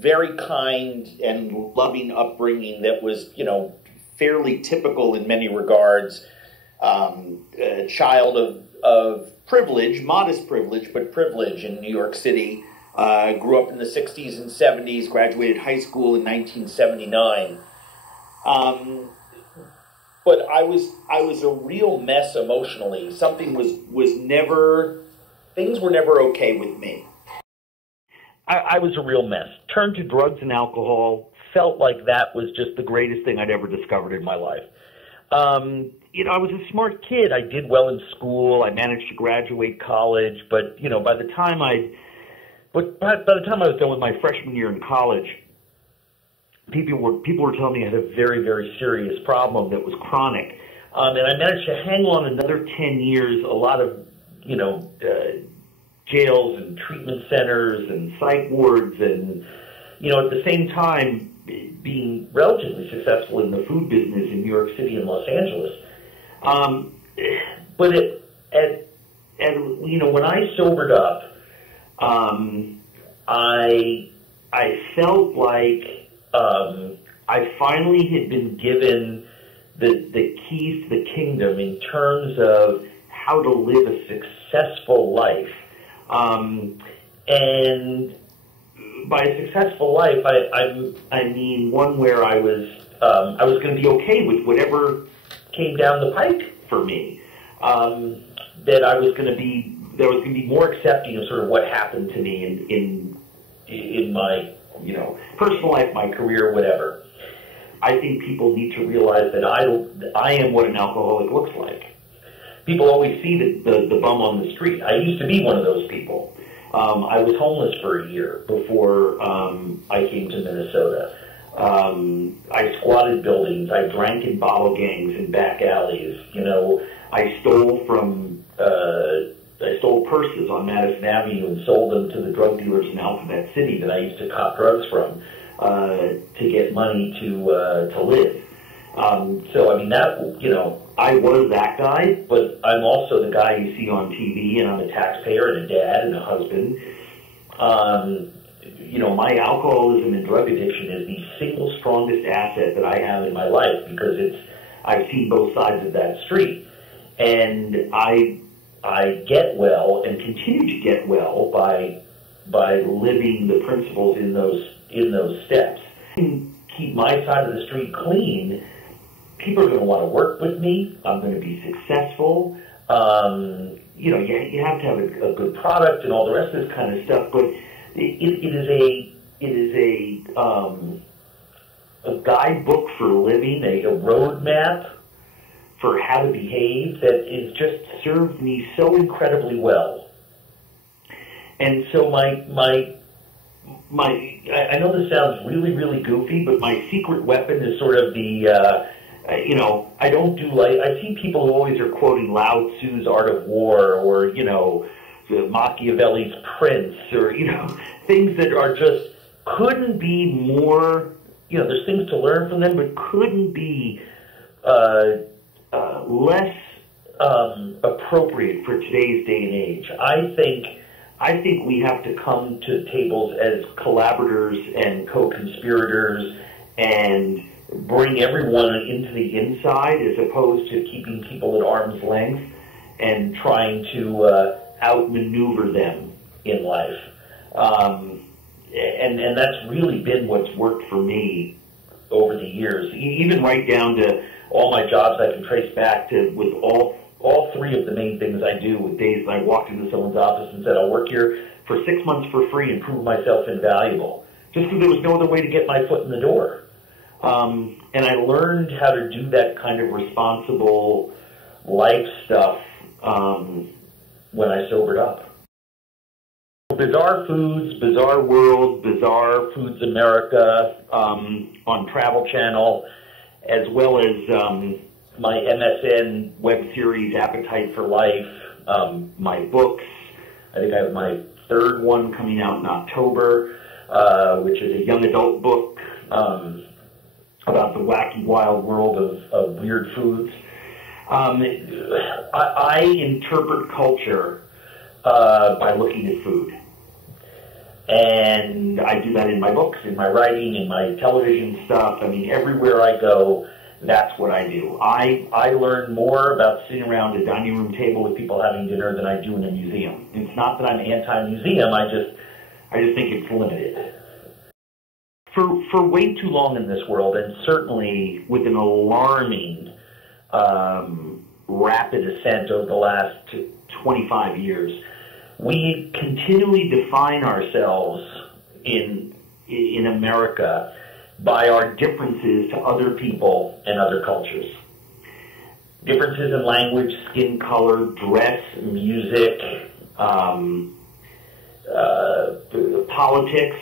very kind and loving upbringing that was, fairly typical in many regards. A child of privilege, modest privilege, but privilege in New York City. Grew up in the 60s and 70s, graduated high school in 1979. But I was a real mess emotionally. Things were never okay with me. I was a real mess. Turned to drugs and alcohol, felt like that was just the greatest thing I'd ever discovered in my life. I was a smart kid. I did well in school. I managed to graduate college, but by the time I was done with my freshman year in college, people were telling me I had a very, very serious problem that was chronic. And I managed to hang on another 10 years, a lot of, jails and treatment centers and psych wards and, at the same time being relatively successful in the food business in New York City and Los Angeles. But when I sobered up, I felt like I finally had been given the keys to the kingdom in terms of how to live a successful life. And by a successful life, I mean one where I was going to be okay with whatever came down the pike for me. That I was going to be more accepting of sort of what happened to me in my personal life, my career, whatever. I think people need to realize that I am what an alcoholic looks like. People always see the bum on the street. I used to be one of those people. I was homeless for a year before I came to Minnesota. I squatted buildings. I drank in bottle gangs in back alleys. I stole purses on Madison Avenue and sold them to the drug dealers in Alphabet City that I used to cop drugs from to get money to live. So I mean I was that guy, but I'm also the guy you see on TV, and I'm a taxpayer and a dad and a husband. My alcoholism and drug addiction is the single strongest asset that I have in my life because I've seen both sides of that street, and I get well and continue to get well by living the principles in those steps. And keep my side of the street clean. People are going to want to work with me. I'm going to be successful. You have to have a good product and all the rest of this kind of stuff. But it is a guidebook for living, a roadmap for how to behave that has just served me so incredibly well. And so I know this sounds really, really goofy, but my secret weapon is sort of I don't do I see people who always are quoting Lao Tzu's Art of War or, Machiavelli's Prince or, things that are just, couldn't be more, there's things to learn from them, but couldn't be less appropriate for today's day and age. I think we have to come to tables as collaborators and co-conspirators and bring everyone into the inside as opposed to keeping people at arm's length and trying to outmaneuver them in life. And that's really been what's worked for me over the years, even right down to all my jobs I can trace back to with all three of the main things I do with days that I walked into someone's office and said, I'll work here for 6 months for free and prove myself invaluable, just because there was no other way to get my foot in the door. And I learned how to do that kind of responsible life stuff when I sobered up. Bizarre Foods, Bizarre World, Bizarre Foods America on Travel Channel, as well as my MSN web series, Appetite for Life, my books. I think I have my third one coming out in October, which is a young adult book about the wacky, wild world of weird foods. I interpret culture by looking at food. And I do that in my books, in my writing, in my television stuff. I mean, everywhere I go, that's what I do. I learn more about sitting around a dining room table with people having dinner than I do in a museum. It's not that I'm anti-museum, I just think it's limited. For way too long in this world, and certainly with an alarming rapid ascent over the last 25 years, we continually define ourselves in America by our differences to other people and other cultures. Differences in language, skin color, dress, music, politics,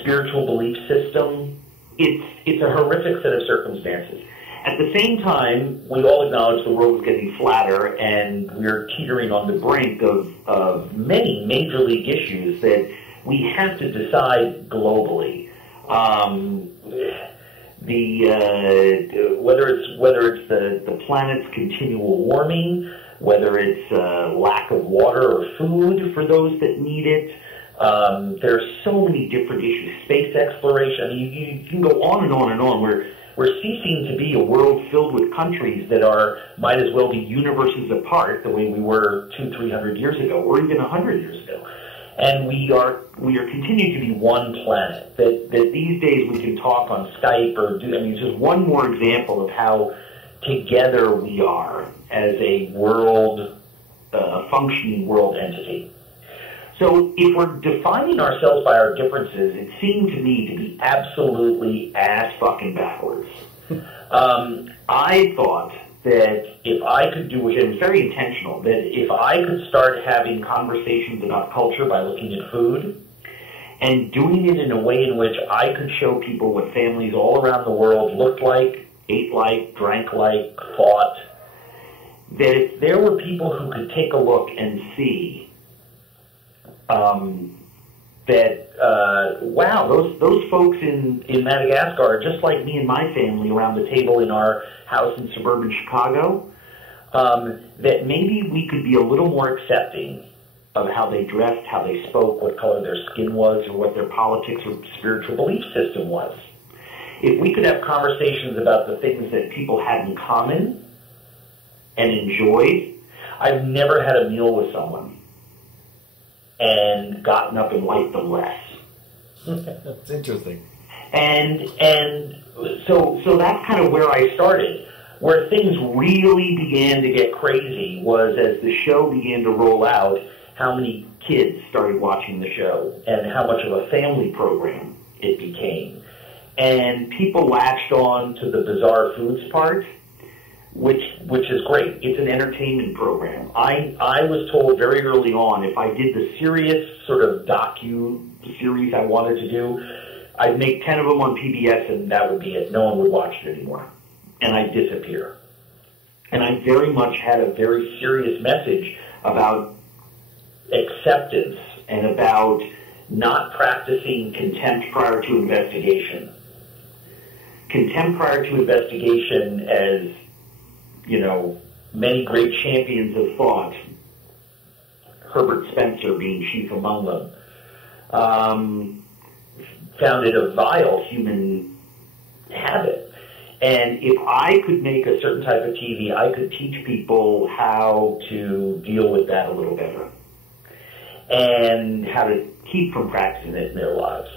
spiritual belief system. It's a horrific set of circumstances. At the same time, we all acknowledge the world is getting flatter, and we're teetering on the brink of many major league issues that we have to decide globally. Whether it's the planet's continual warming, whether it's lack of water or food for those that need it. There are so many different issues. Space exploration. I mean, you can go on and on and on. We're ceasing to be a world filled with countries that might as well be universes apart, the way we were 200-300 years ago, or even 100 years ago. And we are continuing to be one planet. That these days we can talk on Skype it's just one more example of how together we are as a functioning world entity. So if we're defining ourselves by our differences, it seemed to me to be absolutely ass-fucking backwards. I thought that if I could do, which is very intentional, that if I could start having conversations about culture by looking at food and doing it in a way in which I could show people what families all around the world looked like, ate like, drank like, thought, that if there were people who could take a look and see wow, those folks in Madagascar are just like me and my family around the table in our house in suburban Chicago, that maybe we could be a little more accepting of how they dressed, how they spoke, what color their skin was, or what their politics or spiritual belief system was. If we could have conversations about the things that people had in common and enjoyed. I've never had a meal with someone and gotten up and liked them less. That's interesting. And so that's kind of where I started. Where things really began to get crazy was as the show began to roll out, how many kids started watching the show and how much of a family program it became. And people latched on to the bizarre foods part, which is great. It's an entertainment program. I was told very early on if I did the serious sort of docu-series I wanted to do, I'd make 10 of them on PBS and that would be it. No one would watch it anymore. And I'd disappear. And I very much had a very serious message about acceptance and about not practicing contempt prior to investigation. Contempt prior to investigation, as, you know, many great champions of thought, Herbert Spencer being chief among them, found it a vile human habit. And if I could make a certain type of TV, I could teach people how to deal with that a little better and how to keep from practicing it in their lives.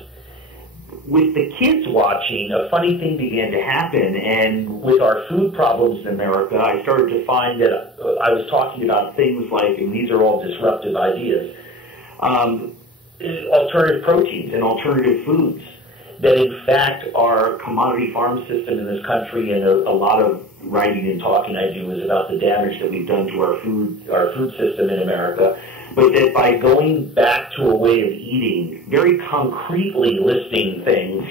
With the kids watching, a funny thing began to happen, and with our food problems in America, I started to find that I was talking about things like, and these are all disruptive ideas, alternative proteins and alternative foods, that in fact our commodity farm system in this country, and a lot of writing and talking I do is about the damage that we've done to our food system in America, but that by going back to a way of eating, very concretely listing things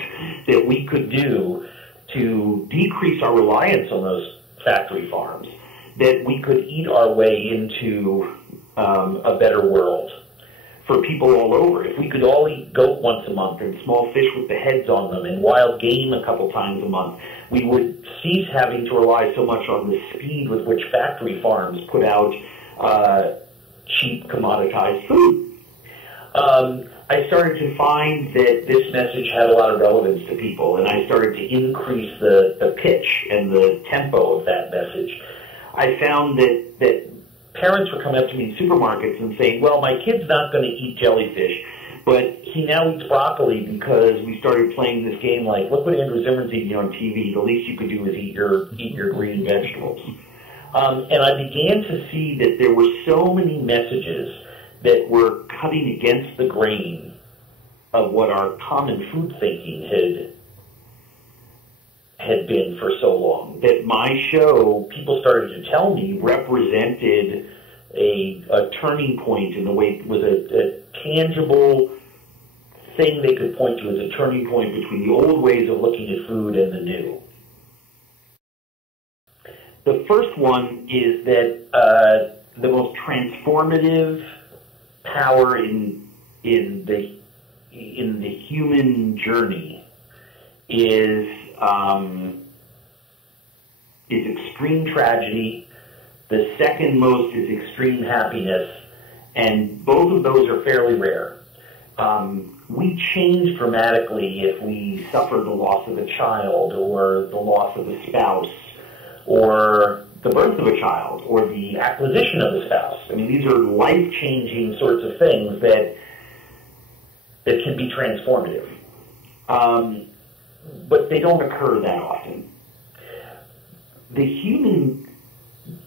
that we could do to decrease our reliance on those factory farms, that we could eat our way into a better world for people all over. If we could all eat goat once a month and small fish with the heads on them and wild game a couple times a month, we would cease having to rely so much on the speed with which factory farms put out cheap commoditized food. I started to find that this message had a lot of relevance to people, and I started to increase the pitch and the tempo of that message. I found that parents were coming up to me in supermarkets and saying, well, my kid's not going to eat jellyfish, but he now eats broccoli because we started playing this game like, look what Andrew Zimmern's eating on TV. The least you could do is eat your green vegetables. And I began to see that there were so many messages that were cutting against the grain of what our common food thinking had been for so long, that my show, people started to tell me, represented a turning point in the way it was a tangible thing they could point to as a turning point between the old ways of looking at food and the new. The first one is that the most transformative power in the human journey is extreme tragedy. The second most is extreme happiness, and both of those are fairly rare. We change dramatically if we suffer the loss of a child, or the loss of a spouse, or the birth of a child, or the acquisition of a spouse. I mean, these are life-changing sorts of things that can be transformative. But they don't occur that often. The human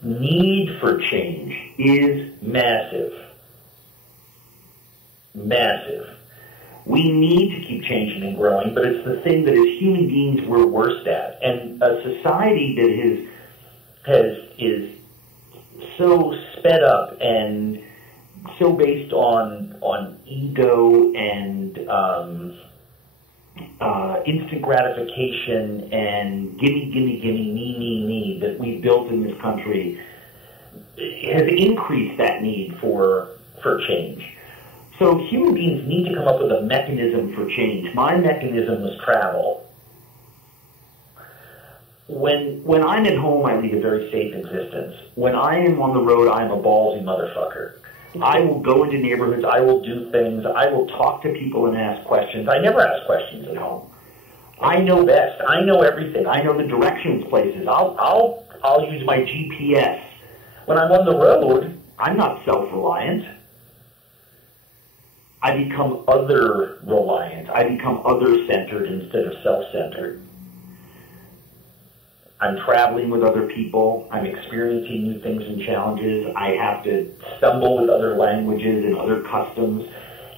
need for change is massive. Massive. We need to keep changing and growing, but it's the thing that as human beings we're worst at. And a society that is so sped up and so based on ego and instant gratification and gimme, me that we've built in this country has increased that need for change. So human beings need to come up with a mechanism for change. My mechanism was travel. When I'm at home, I lead a very safe existence. When I am on the road, I'm a ballsy motherfucker. I will go into neighborhoods. I will do things. I will talk to people and ask questions. I never ask questions at home. I know best. I know everything. I know the directions places. I'll use my GPS. When I'm on the road, I'm not self-reliant. I become other-reliant. I become other-centered instead of self-centered. I'm traveling with other people. I'm experiencing new things and challenges. I have to stumble with other languages and other customs.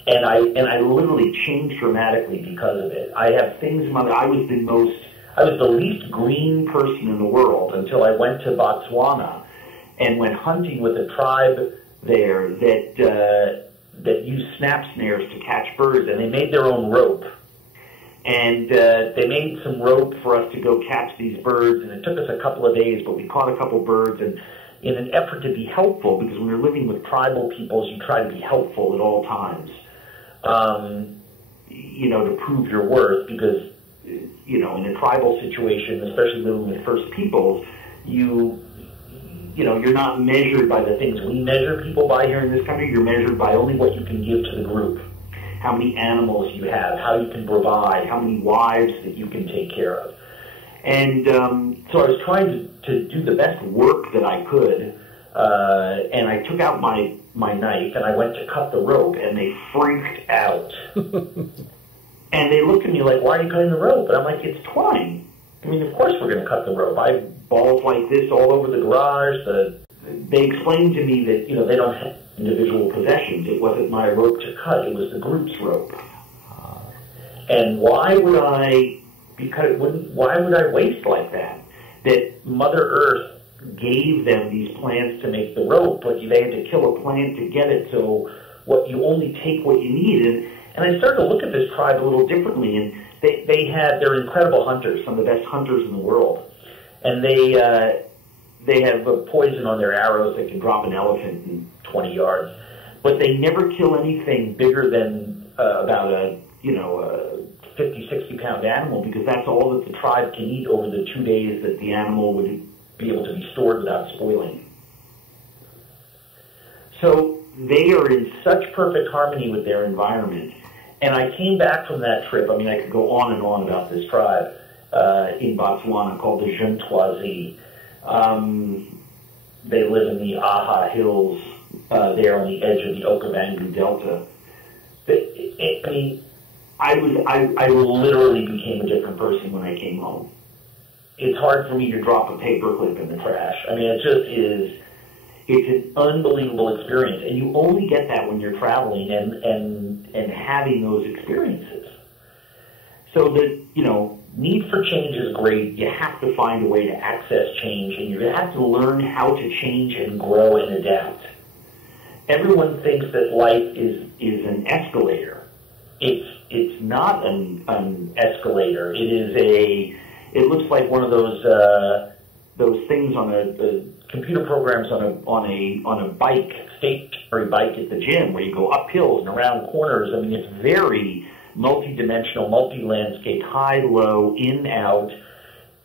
And I literally change dramatically because of it. I have things in my life. I was the least green person in the world until I went to Botswana and went hunting with a tribe there that used snap snares to catch birds, and they made their own rope. And they made some rope for us to go catch these birds, and it took us a couple of days, but we caught a couple birds, and in an effort to be helpful, because when you're living with tribal peoples, you try to be helpful at all times, to prove your worth, because, in a tribal situation, especially living with First Peoples, you're not measured by the things we measure people by here in this country. You're measured by only what you can give to the group. How many animals you have, how you can provide, how many wives that you can take care of. And so I was trying to do the best work that I could, and I took out my knife and I went to cut the rope, and they freaked out. And they looked at me like, why are you cutting the rope? And I'm like, it's twine. I mean, of course we're going to cut the rope. I have balls like this all over the garage. They explained to me that, they don't have individual possessions. It wasn't my rope to cut. It was the group's rope. And why would I waste like that? That Mother Earth gave them these plants to make the rope, but they had to kill a plant to get it, so you only take what you need. And I started to look at this tribe a little differently, and they're incredible hunters, some of the best hunters in the world. And they have a poison on their arrows that can drop an elephant in 20 yards. But they never kill anything bigger than about a 50, 60-pound animal, because that's all that the tribe can eat over the 2 days that the animal would be able to be stored without spoiling. So they are in such perfect harmony with their environment. And I came back from that trip. I mean, I could go on and on about this tribe in Botswana called the Zhentwazi. They live in the Aha Hills there on the edge of the Okavango Delta. I mean, I literally became a different person when I came home. It's hard for me to drop a paperclip in the trash. I mean, it just is. It's an unbelievable experience, and you only get that when you're traveling and having those experiences. So the need for change is great. You have to find a way to access change, and you have to learn how to change and grow and adapt. Everyone thinks that life is an escalator. It's not an escalator. It looks like one of those things on a computer programs on a bike, stationary bike at the gym, where you go up hills and around corners. I mean, it's very multi-dimensional, multi-landscape, high, low, in, out,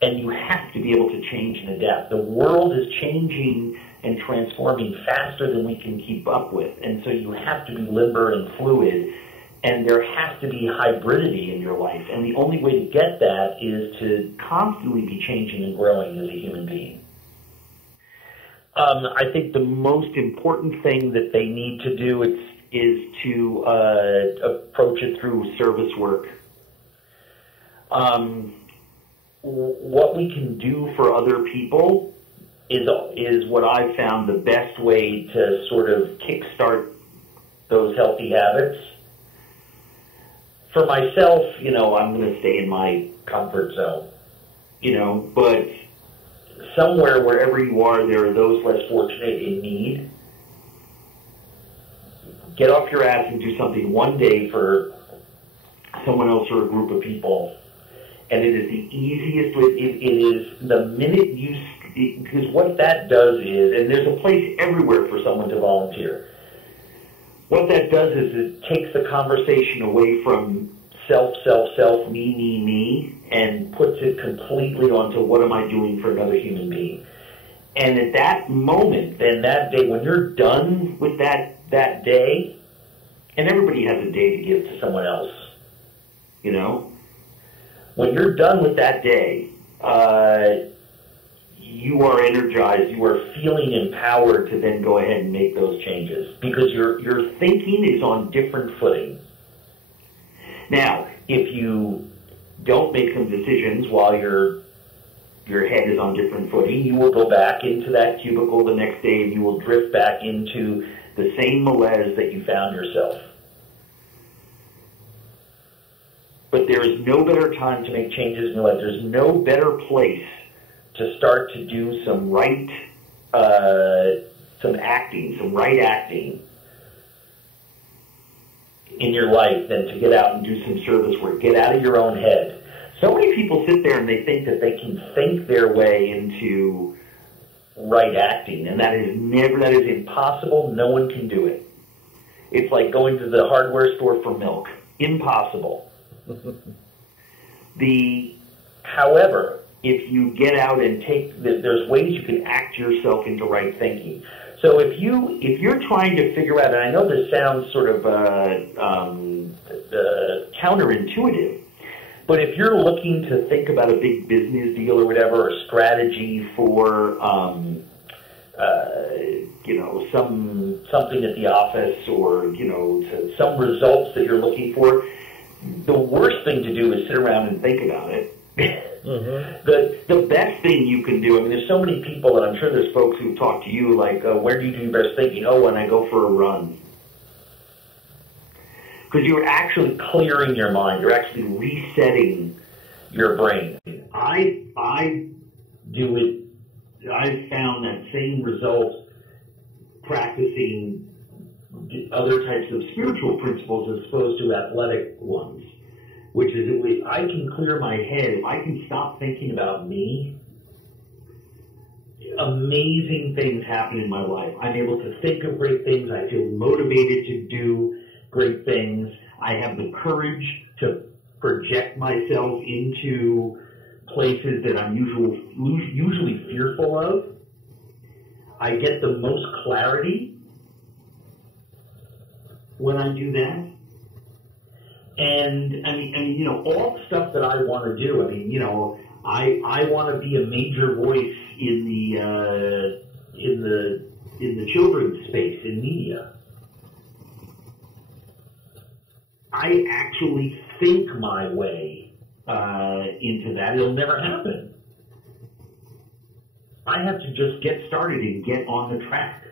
and you have to be able to change and adapt. The world is changing and transforming faster than we can keep up with, and so you have to be limber and fluid, and there has to be hybridity in your life, and the only way to get that is to constantly be changing and growing as a human being. I think the most important thing that they need to do is to approach it through service work. What we can do for other people is what I've found the best way to sort of kickstart those healthy habits. For myself, I'm going to stay in my comfort zone, but somewhere, wherever you are, there are those less fortunate in need. Get off your ass and do something one day for someone else or a group of people. And it is the easiest way. It is the minute because what that does is, and there's a place everywhere for someone to volunteer. What that does is it takes the conversation away from self, me, and puts it completely onto what am I doing for another human being. And at that moment, then that day, when you're done with that day, and everybody has a day to give to someone else, when you're done with that day, you are energized, you are feeling empowered to then go ahead and make those changes, because your thinking is on different footing. Now, if you don't make some decisions while your head is on different footing, you will go back into that cubicle the next day and you will drift back into the same malaise that you found yourself. But there is no better time to make changes in your life. There's no better place to start to do some right acting in your life than to get out and do some service work. Get out of your own head. So many people sit there and they think that they can think their way into right acting, and that is impossible. No one can do it. It's like going to the hardware store for milk. Impossible. However, if you get out and there's ways you can act yourself into right thinking. So if you're trying to figure out, and I know this sounds sort of counterintuitive, but if you're looking to think about a big business deal or whatever, or strategy for something at the office, or some results that you're looking for, the worst thing to do is sit around and think about it. Mm-hmm. The best thing you can do, I mean, there's so many people, and I'm sure there's folks who talk to you like, where do you do your best thinking? Oh, when I go for a run. Because you're actually clearing your mind. You're actually resetting your brain. I do it. I've found that same result practicing other types of spiritual principles as opposed to athletic ones, which is if I can clear my head, if I can stop thinking about me, amazing things happen in my life. I'm able to think of great things. I feel motivated to do great things. I have the courage to project myself into places that I'm usually fearful of. I get the most clarity. when I do that. And all the stuff that I want to do. I want to be a major voice in the children's space in media. I actually think my way into that. It'll never happen. I have to just get started and get on the track.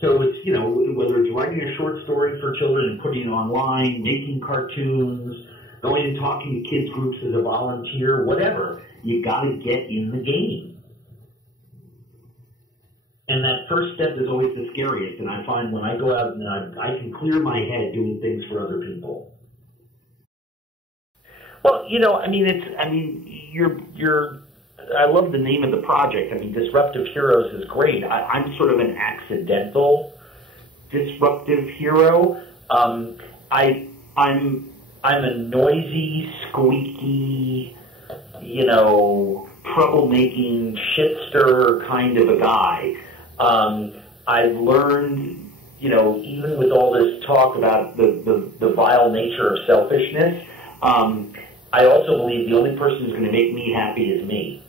So it's, whether it's writing a short story for children and putting it online, making cartoons, going and talking to kids groups as a volunteer, whatever, you got to get in the game. And that first step is always the scariest, and I find when I go out and I can clear my head doing things for other people. Well, I love the name of the project. Disruptive Heroes is great. I'm sort of an accidental disruptive hero. I'm a noisy, squeaky, troublemaking, shit-stirrer kind of a guy. I've learned, even with all this talk about the vile nature of selfishness, I also believe the only person who's going to make me happy is me.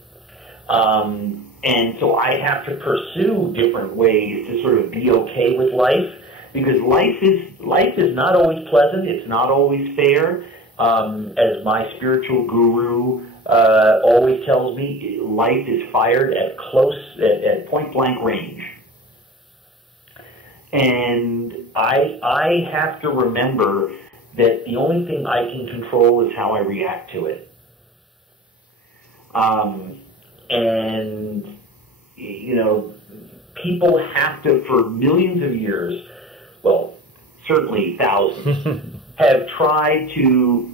And so I have to pursue different ways to sort of be okay with life, because life is not always pleasant. It's not always fair. As my spiritual guru always tells me, life is fired at point blank range. And I have to remember that the only thing I can control is how I react to it. People have to, for millions of years, well, certainly thousands, have tried to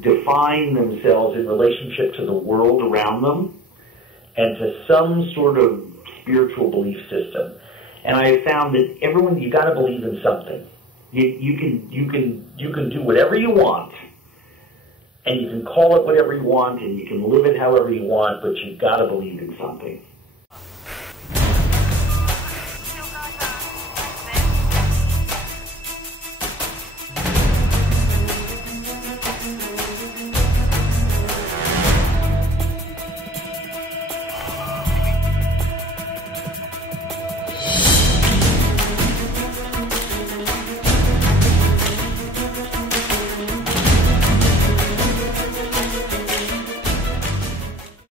define themselves in relationship to the world around them and to some sort of spiritual belief system. And I have found that you got to believe in something. You can do whatever you want, and you can call it whatever you want, and you can live it however you want, but you've got to believe in something.